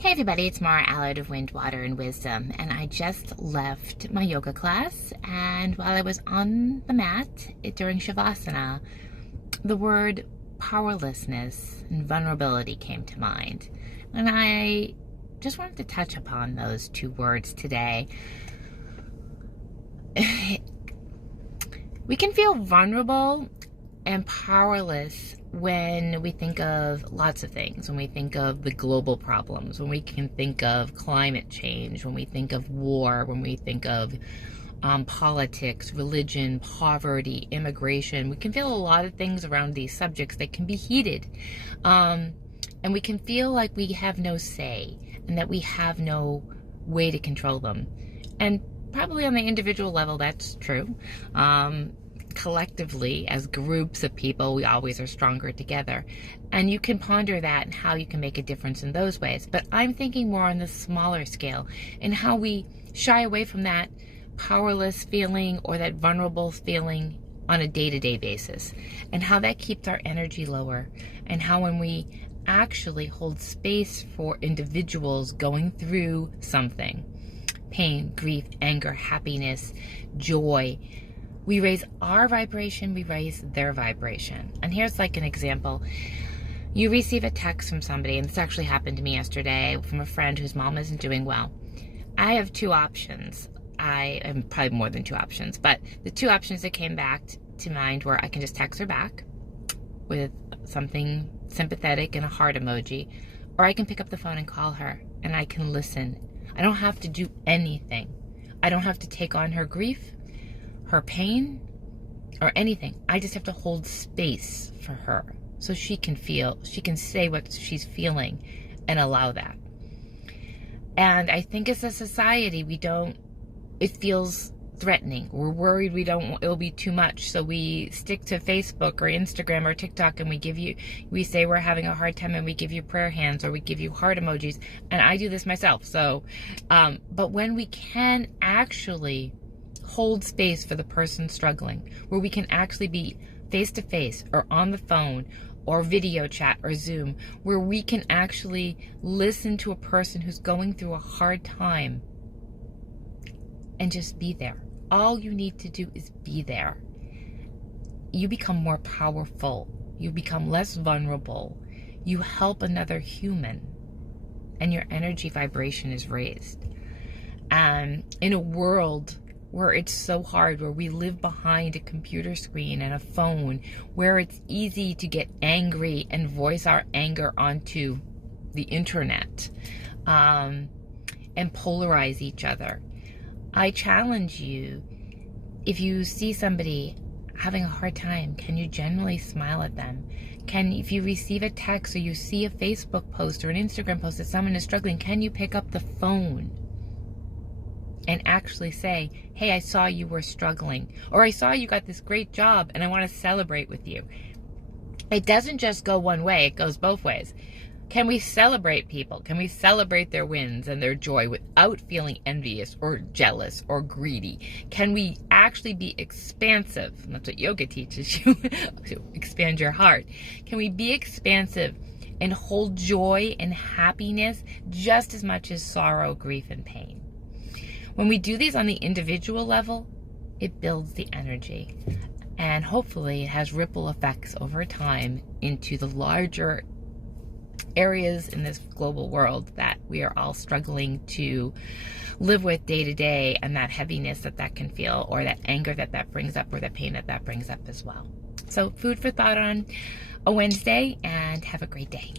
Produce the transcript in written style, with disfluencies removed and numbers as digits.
Hey everybody, it's Mara Allard of Wind, Water, and Wisdom, and I just left my yoga class, and while I was on the mat during Shavasana, the word powerlessness and vulnerability came to mind, and I just wanted to touch upon those two words today. We can feel vulnerable and powerless when we think of lots of things, when we think of the global problems, when we can think of climate change, when we think of war, when we think of politics, religion, poverty, immigration. We can feel a lot of things around these subjects that can be heated. And we can feel like we have no say and that we have no way to control them. And probably on the individual level, that's true. Collectively, as groups of people, we always are stronger together. And you can ponder that and how you can make a difference in those ways. But I'm thinking more on the smaller scale and how we shy away from that powerless feeling or that vulnerable feeling on a day-to-day basis, and how that keeps our energy lower, and how when we actually hold space for individuals going through something, pain, grief, anger, happiness, joy, we raise our vibration, we raise their vibration. And here's like an example. You receive a text from somebody, and this actually happened to me yesterday, from a friend whose mom isn't doing well. I have two options. I have probably more than two options, but the two options that came back to mind were I can just text her back with something sympathetic and a heart emoji, or I can pick up the phone and call her, and I can listen. I don't have to do anything. I don't have to take on her grief, her pain, or anything. I just have to hold space for her so she can feel, she can say what she's feeling and allow that. And I think as a society, it feels threatening. We're worried it'll be too much. So we stick to Facebook or Instagram or TikTok, and we say we're having a hard time, and we give you prayer hands or we give you heart emojis. And I do this myself. So, but when we can actually hold space for the person struggling, where we can actually be face to face or on the phone or video chat or Zoom, where we can actually listen to a person who's going through a hard time and just be there. All you need to do is be there. You become more powerful. You become less vulnerable. You help another human, and your energy vibration is raised. In a world where it's so hard, where we live behind a computer screen and a phone, where it's easy to get angry and voice our anger onto the internet, and polarize each other, I challenge you, if you see somebody having a hard time, can you generally smile at them? If you receive a text or you see a Facebook post or an Instagram post that someone is struggling, can you pick up the phone and actually say, hey, I saw you were struggling, or I saw you got this great job and I want to celebrate with you? It doesn't just go one way, it goes both ways. Can we celebrate people? Can we celebrate their wins and their joy without feeling envious or jealous or greedy? Can we actually be expansive? And that's what yoga teaches you, to expand your heart. Can we be expansive and hold joy and happiness just as much as sorrow, grief, and pain? When we do these on the individual level, it builds the energy. And hopefully it has ripple effects over time into the larger areas in this global world that we are all struggling to live with day to day, and that heaviness that can feel, or that anger that brings up, or that pain that brings up as well. So food for thought on a Wednesday, and have a great day.